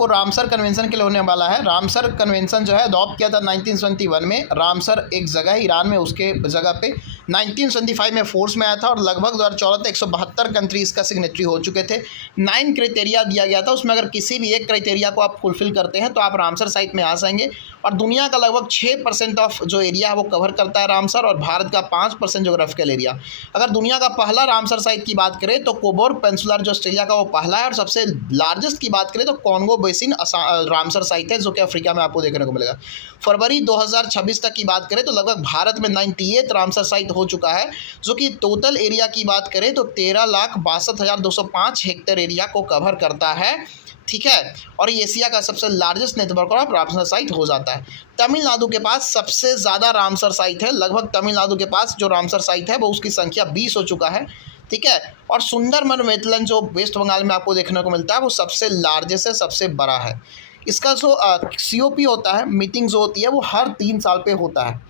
आपको Ramsar convention के लिए होने वाला है। रामसर कन्वेंशन जो है अडॉप्ट किया था 1971 में। रामसर एक जगह है ईरान में, उसके जगह पे 1975 में फोर्स में आया था और लगभग 2014 तक 172 कंट्रीज़ का सिग्नेटरी हो चुके थे। 9 क्राइटेरिया दिया गया था, उसमें अगर किसी भी एक क्राइटेरिया को आप फुलफिल करते हैं तो आप रामसर साइट में आ जाएंगे। और दुनिया का लगभग 6% ऑफ जो एरिया है वो कवर करता है रामसर, और भारत का 5% जोग्राफिकल एरिया। अगर दुनिया का पहला रामसर साइट की बात करें तो कोबोर पेनिनसुला जो ऑस्ट्रेलिया का वो पहला है, और सबसे लार्जेस्ट की बात करें तो कॉन्गो बेसिन रामसर साइट है जो कि अफ्रीका में आपको देखने को मिलेगा। फरवरी 2026 तक की बात करें तो लगभग भारत में 98 रामसर साइट हो चुका है, जो कि टोटल एरिया की बात करें तो 13,62,205 हेक्टेयर एरिया को कवर करता है। ठीक है, और ये एशिया का सबसे largest network of Ramsar site हो जाता है। तमिलनाडु के पास सबसे ज़्यादा रामसर साइट है, लगभग तमिलनाडु के पास जो रामसर साइट है वो उसकी संख्या 20 हो चुका है। ठीक है, और सुंदरबन वेटलैंड जो वेस्ट बंगाल में आपको देखने को मिलता है वो सबसे लार्जेस्ट है, सबसे बड़ा है। इसका जो COP होता है, मीटिंग जो होती है वो हर 3 साल पे होता है।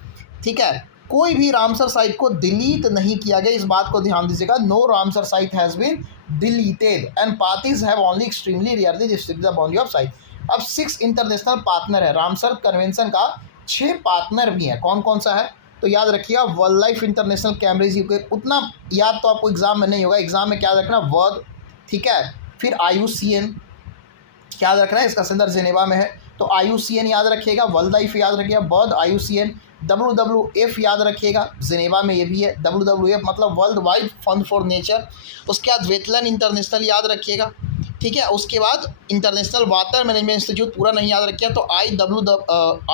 ठीक है, कोई भी रामसर साइट को डिलीट नहीं किया गया, इस बात को ध्यान दीजिएगा। No Ramsar site has been deleted and parties have only extremely rarely district the boundary of site. अब 6 इंटरनेशनल पार्टनर है रामसर कन्वेंशन का, 6 पार्टनर भी हैं। कौन कौन सा है तो याद रखिएगा, world life international Cambridge UK, उतना याद तो आपको एग्जाम में नहीं होगा, एग्जाम में क्या रखना वर्ल्ड। ठीक है, फिर IUCN याद रखना है, इसका सेंटर जेनेवा में है तो IUCN याद रखिएगा, वर्ल्ड लाइफ याद रखिएगा, वर्ल्ड IUCN। WWF याद रखिएगा, जेनेवा में ये भी है WWF, मतलब world wide fund for nature. उसके बाद वेटलैंड इंटरनेशनल याद रखिएगा। ठीक है, उसके बाद इंटरनेशनल वाटर मैनेजमेंट इंस्टीट्यूट, पूरा नहीं याद रखिएगा तो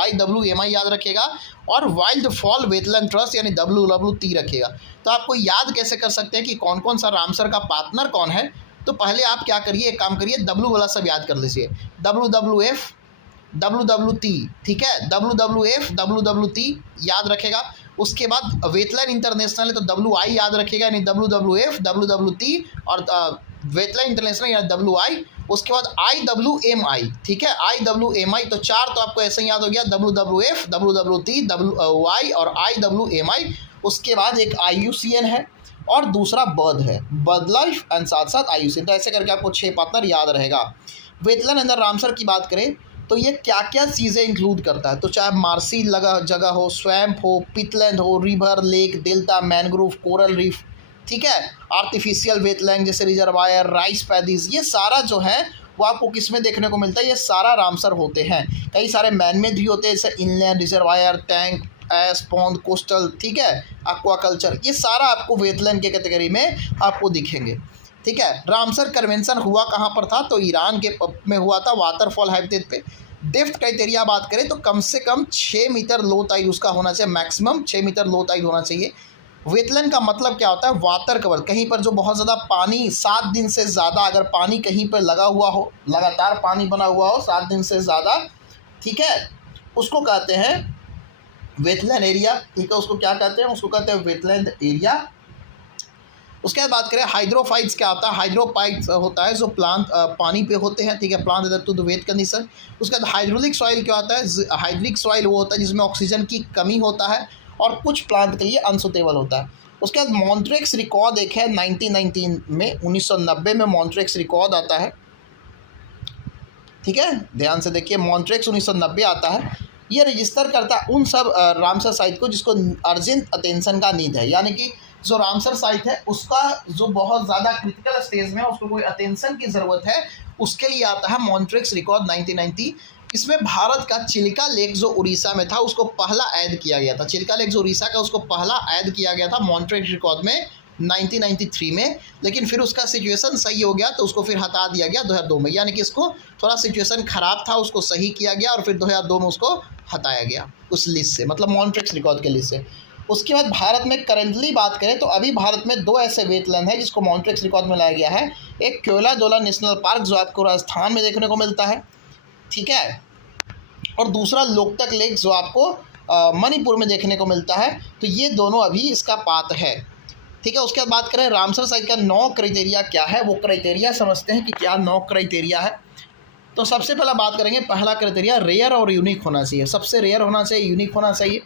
IWMI याद रखिएगा, और वाइल्ड फॉल वेटलैंड ट्रस्ट यानी WWT रखिएगा। तो आपको याद कैसे कर सकते हैं कि कौन कौन सा रामसर का पार्टनर कौन है, तो पहले आप क्या करिए, एक काम करिए, W वाला सब याद कर लीजिए, WWF WWT। ठीक है, WWF WWT याद रखेगा। उसके बाद वेटलैंड इंटरनेशनल है तो WI याद रखेगा, यानी WWF WWT और वेटलैंड इंटरनेशनल यानी WI। उसके बाद IWMI। ठीक है, IWMI, तो 4 तो आपको ऐसे ही याद हो गया, WWF WWT WI और IWMI। उसके बाद एक IUCN है और दूसरा बर्ड है, बर्ड लाइफ, एंड साथ साथ IUCN। तो ऐसे करके आपको 6 पार्टनर याद रहेगा। वेटलैंड अंदर रामसर की बात करें तो ये क्या क्या चीज़ें इंक्लूड करता है, तो चाहे मार्सी लगा जगह हो, स्वैम्प हो, पिटलैंड हो, river, lake, delta, mangrove, coral reef. ठीक है, आर्टिफिशियल वेटलैंड जैसे रिजर्वायर, राइस पैडीज, ये सारा जो है वो आपको किस में देखने को मिलता है, ये सारा रामसर होते हैं। कई सारे मैनमेड भी होते हैं जैसे inland reservoir, tank, S pond, coastal. ठीक है, एक्वाकल्चर, ये सारा आपको वेटलैंड के कैटेगरी में आपको दिखेंगे। ठीक है, रामसर कन्वेंशन हुआ कहाँ पर था तो ईरान के में हुआ था, वाटरफॉल हैबिटेट पे। डेप्थ क्राइटेरिया बात करें तो कम से कम 6 मीटर लो टाइड उसका होना चाहिए, मैक्सिमम 6 मीटर लो टाइड होना चाहिए। वेटलैंड का मतलब क्या होता है, वाटर कवर, कहीं पर जो बहुत ज़्यादा पानी 7 दिन से ज़्यादा, अगर पानी कहीं पर लगा हुआ हो, लगातार पानी बना हुआ हो 7 दिन से ज़्यादा, ठीक है, उसको कहते हैं वेटलैंड एरिया। ठीक है, उसको क्या कहते हैं, उसको कहते हैं वेटलैंड एरिया। उसके बाद बात करें हाइड्रोफाइट्स क्या होता है, हाइड्रोफाइट्स होता है जो प्लांट पानी पे होते हैं। ठीक है, plant to the wet condition. उसके बाद हाइड्रोलिक सॉइल क्या होता है, हाइड्रोलिक सॉइल वो होता है जिसमें ऑक्सीजन की कमी होता है और कुछ प्लांट के लिए अनसुटेबल होता है। उसके बाद मॉन्ट्रेक्स रिकॉर्ड एक है 1919 में, 1990 में मॉन्ट्रेक्स रिकॉर्ड आता है। ठीक है, ध्यान से देखिए, मॉन्ट्रेक्स 1990 आता है। ये रजिस्टर करता है उन सब रामसर साइट को जिसको अर्जेंट अटेंशन का नीड है, यानी कि जो रामसर साइट है उसका जो बहुत ज़्यादा क्रिटिकल स्टेज में है, उसको कोई अटेंशन की ज़रूरत है, उसके लिए आता है मॉन्ट्रेक्स रिकॉर्ड 1990। इसमें भारत का चिल्का लेक जो उड़ीसा में था उसको पहला ऐड किया गया था, चिल्का लेक जो उड़ीसा का उसको पहला ऐड किया गया था मॉन्ट्रेक्स रिकॉर्ड में 1993 में। लेकिन फिर उसका सिचुएशन सही हो गया तो उसको फिर हटा दिया गया 2002 में, यानी कि इसको थोड़ा सिचुएशन ख़राब था, उसको सही किया गया और फिर 2002 में उसको हटाया गया उस लिस्ट से, मतलब मॉन्ट्रेक्स रिकॉर्ड के लिस्ट से। उसके बाद भारत में करेंटली बात करें तो अभी भारत में 2 ऐसे वेटलैंड है जिसको मॉन्ट्रेक्स रिकॉर्ड में लाया गया है। एक केवलादेव नेशनल पार्क जो आपको राजस्थान में देखने को मिलता है, ठीक है, और दूसरा लोकतक लेक जो आपको मणिपुर में देखने को मिलता है। तो ये दोनों अभी इसका पार्ट है। ठीक है, उसके बाद बात करें रामसर साइट का 9 क्राइटेरिया क्या है, वो क्राइटेरिया समझते हैं कि क्या 9 क्राइटेरिया है। तो सबसे पहला बात करेंगे, पहला क्राइटेरिया रेयर और यूनिक होना चाहिए, सबसे रेयर होना चाहिए, यूनिक होना चाहिए।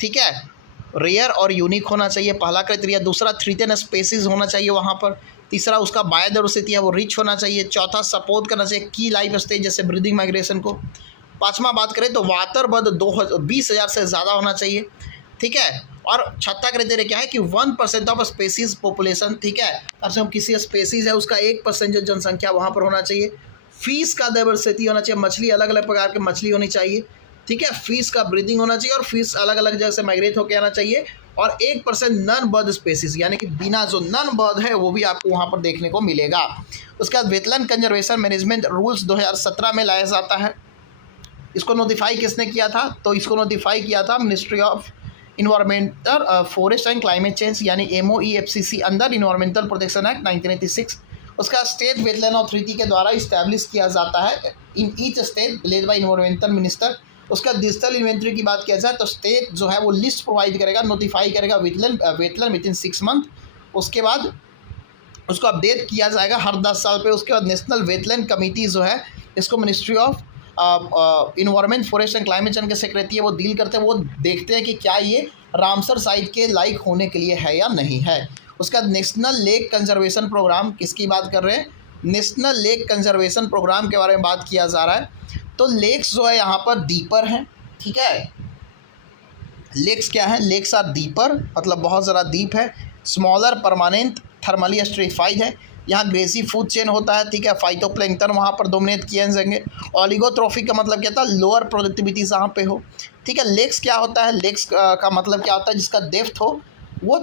ठीक है, रेयर और यूनिक होना चाहिए पहला क्राइटेरिया। दूसरा थ्रेटेड स्पीशीज़ होना चाहिए वहाँ पर। तीसरा उसका बायोडाइवर्सिटी है वो रिच होना चाहिए। चौथा सपोर्ट करना चाहिए की लाइफ स्टेज जैसे ब्रीदिंग माइग्रेशन को। पाँचवा बात करें तो वाटर बर्थ 20,000 से ज़्यादा होना चाहिए, ठीक है। और छठा क्राइटेरिया क्या है कि 1% ऑफ स्पेसीज पॉपुलेशन, ठीक है, अब से हम किसी स्पेसीज है उसका 1% जो जनसंख्या वहाँ पर होना चाहिए। फिश का डाइवर्सिटी होना चाहिए, मछली अलग अलग प्रकार की मछली होनी चाहिए, ठीक है। फिश का ब्रीदिंग होना चाहिए और फिश अलग अलग जगह से माइग्रेट होकर आना चाहिए। और 1% नन बर्ड स्पेसीज यानी कि बिना जो नन बर्ड है वो भी आपको वहाँ पर देखने को मिलेगा। उसके बाद वेटलैंड कंजर्वेशन मैनेजमेंट रूल्स 2017 में लाया जाता है। इसको नोटिफाई किसने किया था? तो इसको नोटिफाई किया था ministry of environmental forest and climate change यानी MOEFCC under environmental protection act 1986। उसका स्टेट वेटलैंड अथॉरिटी के द्वारा इस्टेब्लिश किया जाता है in each state led by environmental minister. उसका डिजिटल इन्वेंट्री की बात किया जाए तो स्टेट जो है वो लिस्ट प्रोवाइड करेगा, नोटिफाई करेगा वेटलैंड विद इन 6 मंथ। उसके बाद उसको अपडेट किया जाएगा हर 10 साल पे। उसके बाद नेशनल वेटलैंड कमेटी जो है इसको ministry of environment forest and climate change के सेक्रेटरी है वो डील करते हैं, वो देखते हैं कि क्या ये रामसर साइट के लायक होने के लिए है या नहीं है। उसका नेशनल लेक कंजर्वेशन प्रोग्राम किसकी बात कर रहे हैं? नेशनल लेक कंजर्वेशन प्रोग्राम के बारे में बात किया जा रहा है। तो लेक्स जो है यहाँ पर डीपर हैं, ठीक है। लेक्स क्या है? लेक्स आर डीपर मतलब बहुत ज़्यादा डीप है। स्मॉलर परमानेंट थर्मली स्ट्रेटिफाइड है। यहाँ ग्रेसी फूड चेन होता है, ठीक है। फाइटोप्लैंक्टन वहाँ पर डोमिनेट किए जाएंगे। ऑलिगोट्रोफी का मतलब क्या था? लोअर प्रोडक्टिविटी जहाँ पे हो, ठीक है। लेक्स क्या होता है? लेक्स का मतलब क्या होता है? जिसका डेप्थ हो वो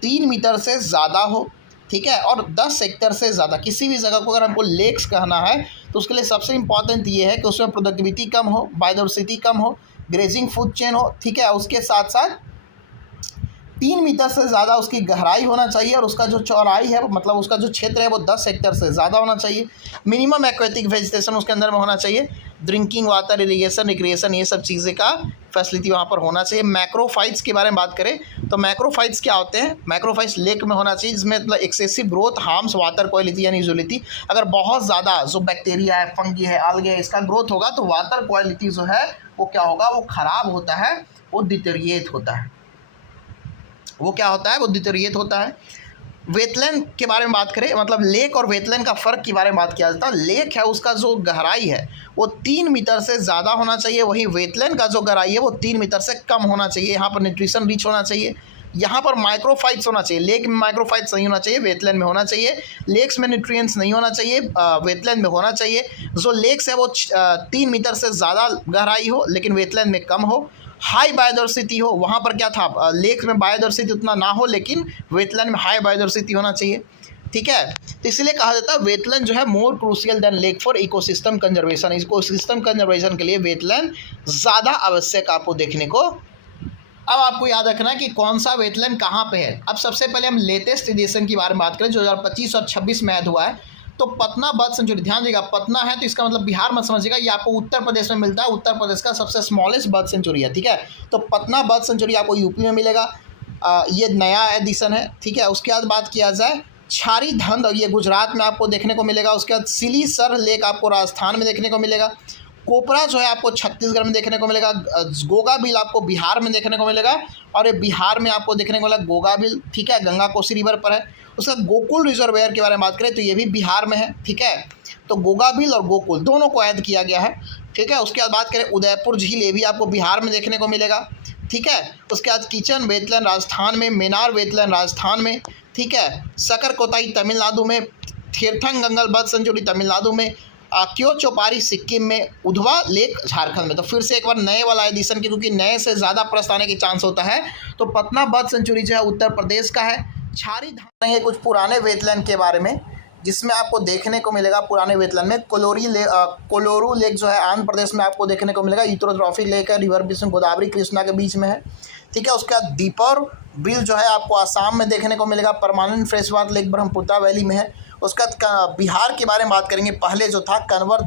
3 मीटर से ज़्यादा हो, ठीक है, और 10 हेक्टेयर से ज़्यादा। किसी भी जगह को अगर हमको लेक्स कहना है तो उसके लिए सबसे इंपॉर्टेंट ये है कि उसमें प्रोडक्टिविटी कम हो, बायोडाइवर्सिटी कम हो, ग्रेजिंग फूड चेन हो, ठीक है। उसके साथ साथ 3 मीटर से ज़्यादा उसकी गहराई होना चाहिए और उसका जो चौड़ाई है मतलब उसका जो क्षेत्र है वो 10 हेक्टेयर से ज़्यादा होना चाहिए। मिनिमम एक्वेटिक वेजिटेशन उसके अंदर में होना चाहिए। ड्रिंकिंग वाटर, इरीगेशन, रिक्रिएशन, ये सब चीज़ें का फैसिलिटी वहाँ पर होना चाहिए। मैक्रोफाइट्स के बारे में बात करें तो मैक्रोफाइट्स क्या होते हैं? मैक्रोफाइट्स लेक में होना चाहिए जिसमें मतलब excessive growth harms water quality यानी यूजिलिटी। अगर बहुत ज़्यादा जो बैक्टीरिया है, फंगी है, आल्गे है, इसका ग्रोथ होगा तो वाटर क्वालिटी जो है वो क्या होगा? वो ख़राब होता है, वो डिटेरिएट होता है। वो क्या होता है? वो डिटेरिएट होता है। वेटलैंड के बारे में बात करें मतलब लेक और वेटलैंड का फ़र्क के बारे में बात किया जाता है। लेक है उसका जो गहराई है वो 3 मीटर से ज़्यादा होना चाहिए, वहीं वेटलैंड का जो गहराई है वो 3 मीटर से कम होना चाहिए। यहाँ पर न्यूट्रिशन रिच होना चाहिए, यहाँ पर माइक्रोफाइट्स होना चाहिए। लेक में माइक्रोफाइट्स नहीं होना चाहिए, वेटलैंड में होना चाहिए। लेक्स में न्यूट्रिएंट्स नहीं होना चाहिए, वेटलैंड में होना चाहिए। जो लेक्स है वो 3 मीटर से ज़्यादा गहराई हो लेकिन वेटलैंड में कम हो। हाई बायोडाइवर्सिटी हो, वहाँ पर क्या था? लेक में बायोडाइवर्सिटी उतना ना हो लेकिन वेटलैंड में हाई बायोडाइवर्सिटी होना चाहिए, ठीक है। तो इसलिए कहा जाता है वेटलैंड जो है more crucial than lake for ecosystem conservation. Ecosystem conservation के लिए वेटलैंड ज़्यादा आवश्यक आपको देखने को। अब आपको याद रखना है कि कौन सा वेटलैंड कहाँ पे है। अब सबसे पहले हम लेटेस्ट एडिशन की बारे में बात करें जो 2025 और 26 में ऐड हुआ है। तो पटना बर्ड सेंचुरी, ध्यान दीजिएगा पटना है तो इसका मतलब बिहार मत समझिएगा, ये आपको उत्तर प्रदेश में मिलता है। उत्तर प्रदेश का सबसे स्मॉलेस्ट बर्ड सेंचुरी है, ठीक है। तो पटना बर्ड सेंचुरी आपको यूपी में मिलेगा, ये नया एडिशन है, ठीक है। उसके बाद बात किया जाए छारी धंध, ये गुजरात में आपको देखने को मिलेगा। उसके बाद सिलीसर लेक आपको राजस्थान में देखने को मिलेगा। कोपरा जो है आपको छत्तीसगढ़ में देखने को मिलेगा। गोगा बिल आपको बिहार में देखने को मिलेगा और ये बिहार में आपको देखने को मिलेगा गोगा बिल, ठीक है, गंगा कोसी रिवर पर है। उसका गोकुल रिजर्वेयर के बारे में बात करें तो ये भी बिहार में है, ठीक है। तो गोगा बिल और गोकुल दोनों को ऐड किया गया है, ठीक है। उसके बाद बात करें उदयपुर झील, ये भी आपको बिहार में देखने को मिलेगा, ठीक है। उसके बाद किचन वेटलैंड राजस्थान में, मेनार वेटलैंड राजस्थान में, ठीक है। सकरकोटाई तमिलनाडु में, थेरथंगंगल बर्ड सेंचुरी तमिलनाडु में, क्यों चौपारी सिक्किम में, उधवा लेक झारखंड में। तो फिर से एक बार नए वाला एडिशन की, क्योंकि नए से ज़्यादा प्रश्न आने के चांस होता है। तो पटना बर्ड सेंचुरी जो है उत्तर प्रदेश का है। छारी धान कुछ पुराने वेटलैंड के बारे में जिसमें आपको देखने को मिलेगा पुराने वेटलैंड में कोलोरू लेक जो है आंध्र प्रदेश में आपको देखने को मिलेगा। यूट्रोट्रॉफिक लेक है, रिवर बिल्स गोदावरी कृष्णा के बीच में है, ठीक है। उसके बाद दीपर बिल जो है आपको आसाम में देखने को मिलेगा। Permanent fresh water lake Brahmaputra valley में है। उसका बिहार के बारे में बात करेंगे, पहले जो था कन्वर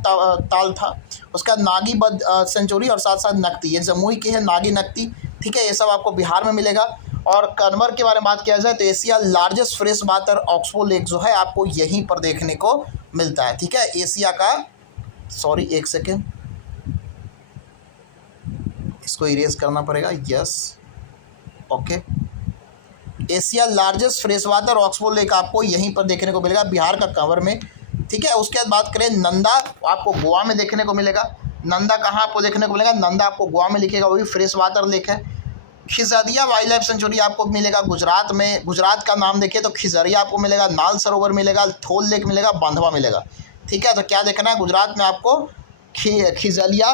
ताल था। उसका नागी बर्ड सेंचुरी और साथ साथ नकती, ये जमुई की है नागी नकती, ठीक है। ये सब आपको बिहार में मिलेगा। और कन्वर के बारे में बात किया जाए तो Asia largest fresh water oxbow lake जो है आपको यहीं पर देखने को मिलता है, ठीक है। एशिया का, सॉरी एक सेकेंड, इसको इरेज करना पड़ेगा, yes, okay. Asia largest fresh water oxbow lake आपको यहीं पर देखने को मिलेगा, बिहार का कंवर में। ठीक है, उसके बाद बात करें नंदा, आपको गोवा में देखने को मिलेगा। नंदा कहाँ आपको देखने को मिलेगा? नंदा आपको गोवा में लिखेगा, वो भी फ्रेश वाटर लेक है। खिजरिया वाइल्ड लाइफ सेंचुरी आपको मिलेगा गुजरात में। गुजरात का नाम देखिए तो खिजरिया आपको मिलेगा, नाल सरोवर मिलेगा, थोल लेक मिलेगा, बांधवा मिलेगा। ठीक है, तो क्या देखना है? गुजरात में आपको खिजरिया,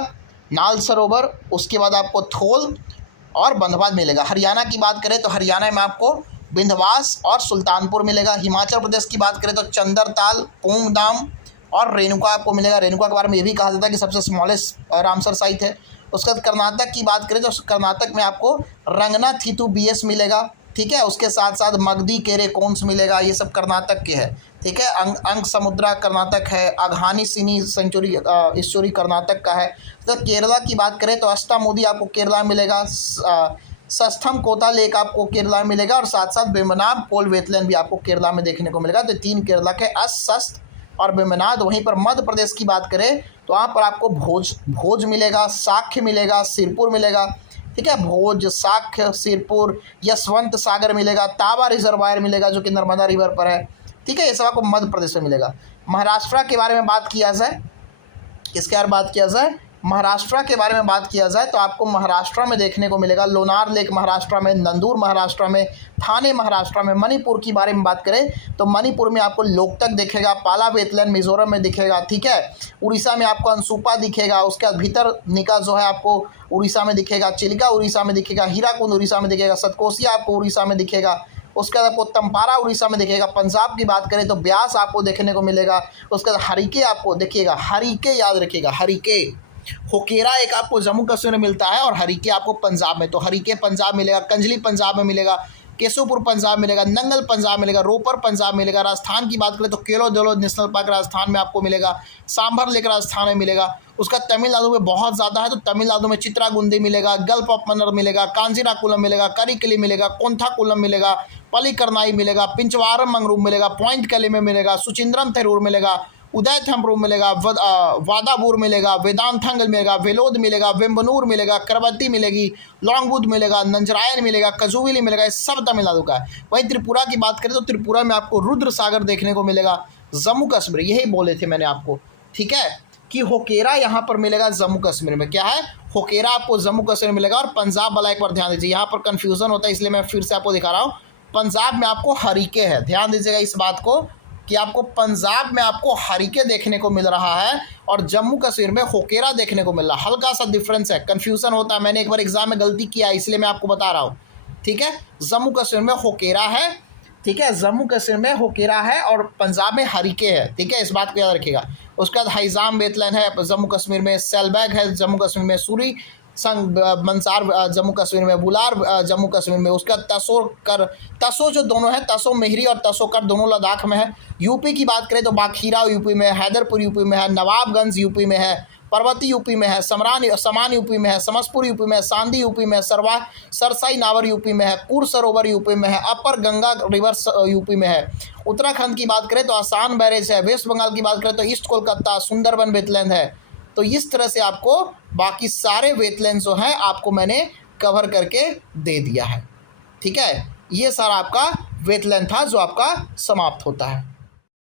नाल सरोवर, उसके बाद आपको थोल और बंधवा मिलेगा। हरियाणा की बात करें तो हरियाणा में आपको बिंदवास और सुल्तानपुर मिलेगा। हिमाचल प्रदेश की बात करें तो चंदरताल, पोंगदाम और रेणुका आपको मिलेगा। रेणुका के बारे में ये भी कहा जाता है कि सबसे स्मॉलेस्ट रामसर साइट है। उसके बाद कर्नाटक की बात करें तो कर्नाटक में आपको रंगनाथीथु बीएस मिलेगा। ठीक है, उसके साथ साथ मगधी केरे कोन्स मिलेगा, ये सब कर्नाटक के है। ठीक है, अंग समुद्रा कर्नाटक है, अघानी सिनी सेंचुरी ईश्वरी कर्नाटक का है। तो केरला की बात करें तो अष्टामुदी आपको केरला मिलेगा, सस्थम कोता लेक आपको केरला में मिलेगा और साथ साथ वेम्बनाड पोल वेटलैंड भी आपको केरला में देखने को मिलेगा। तो 3 केरला के अस्त और वेम्बनाड। वहीं पर मध्य प्रदेश की बात करें तो वहाँ पर आपको भोज मिलेगा, साक्य मिलेगा, सिरपुर मिलेगा। ठीक है, भोज, साक्य, सिरपुर, यशवंत सागर मिलेगा, तावा रिजर्वायर मिलेगा जो कि नर्मदा रिवर पर है। ठीक है, ये सब आपको मध्य प्रदेश में मिलेगा। महाराष्ट्र के बारे में बात किया जाए, किसके बारे में बात किया जाए? महाराष्ट्र के बारे में बात किया जाए तो आपको महाराष्ट्र में देखने को मिलेगा लोनार लेक महाराष्ट्र में, नंदूर महाराष्ट्र में, ठाणे महाराष्ट्र में। मणिपुर की बारे में बात करें तो मणिपुर में आपको लोकतक दिखेगा, पाला वेटलैंड मिजोरम में दिखेगा। ठीक है, उड़ीसा में आपको अंसुपा दिखेगा, उसके बाद भीतरनिका जो है आपको उड़ीसा में दिखेगा, चिलिका उड़ीसा में दिखेगा, हीराकुंड उड़ीसा में दिखेगा, सतकोसिया आपको उड़ीसा में दिखेगा। उसके बाद आपको तंपारा उड़ीसा में दिखेगा। पंजाब की बात करें तो ब्यास आपको देखने को मिलेगा। उसके बाद हरिके आपको देखिएगा, हरिके याद रखिएगा, हरिके। होकेरा एक आपको जम्मू कश्मीर में मिलता है और हरिके आपको पंजाब में, तो हरिके पंजाब मिलेगा, कंजली पंजाब में मिलेगा, केशोपुर पंजाब मिलेगा, नंगल पंजाब मिलेगा, रोपर पंजाब मिलेगा। राजस्थान की बात करें तो केलो देलो नेशनल पार्क राजस्थान में आपको मिलेगा, सांभर लेक राजस्थान में मिलेगा। उसका तमिलनाडु में बहुत ज़्यादा है तो तमिलनाडु में चित्रागुंदी मिलेगा, गल्फ ऑफ मन्नार मिलेगा, कांजीराकुलम मिलेगा, करिकली मिलेगा, कोंथाकुलम मिलेगा, पलिकरनाई मिलेगा, पिंचवारम मंगरूम मिलेगा, पॉइंट कलिमे मिलेगा, सुचिंद्रम थेरूर मिलेगा, उदय थम्प्रूम मिलेगा, वादाबूर मिलेगा, वेदांथंगल मिलेगा, वेलोद मिलेगा, वेम्बनूर मिलेगा, करवती मिलेगी, लॉन्गबुद मिलेगा, नंजरायन मिलेगा, कजुविली मिलेगा। ये सब तमिलनाडु का है। वहीं त्रिपुरा की बात करें तो त्रिपुरा में आपको रुद्र सागर देखने को मिलेगा। जम्मू कश्मीर, यही बोले थे मैंने आपको, ठीक है, कि होकेरा यहाँ पर मिलेगा जम्मू कश्मीर में। क्या है? होकेरा आपको जम्मू कश्मीर में मिलेगा। और पंजाब वाला एक बार ध्यान दीजिए, यहाँ पर कन्फ्यूज़न होता है इसलिए मैं फिर से आपको दिखा रहा हूँ। पंजाब में आपको हरिके है, ध्यान दीजिएगा इस बात को कि आपको पंजाब में आपको हरिके देखने को मिल रहा है और जम्मू कश्मीर में होकेरा देखने को मिल रहा है। हल्का सा डिफरेंस है, कन्फ्यूज़न होता है। मैंने एक बार एग्जाम में गलती किया है इसलिए मैं आपको बता रहा हूँ। ठीक है, जम्मू कश्मीर में होकेरा है, ठीक है, जम्मू कश्मीर में होकेरा है और पंजाब में हरिके है। ठीक है, इस बात को याद रखिएगा। उसके बाद हाइजाम वेटलैंड है जम्मू कश्मीर में, सेलबैग है जम्मू कश्मीर में, सूरी संग मंसार जम्मू कश्मीर में, बुलार जम्मू कश्मीर में। उसका तसो जो दोनों है, तसो मेहरी और तसोकर दोनों लद्दाख में है। यूपी की बात करें तो बाखीरा यूपी में है, हैदरपुर यूपी में है, नवाबगंज यूपी में है, पर्वती यूपी में है, समान यूपी में है, समसपुर यूपी में है, सांदी यूपी में है, सरसाई नावर यूपी में है, कुर सरोवर यूपी में है, अपर गंगा रिवर यूपी में है। उत्तराखंड की बात करें तो आसान बैरेज है। वेस्ट बंगाल की बात करें तो ईस्ट कोलकाता सुंदरबन वेटलैंड है। तो इस तरह से आपको बाकी सारे वेटलैंड जो हैं आपको मैंने कवर करके दे दिया है। ठीक है, ये सारा आपका वेटलैंड था जो आपका समाप्त होता है।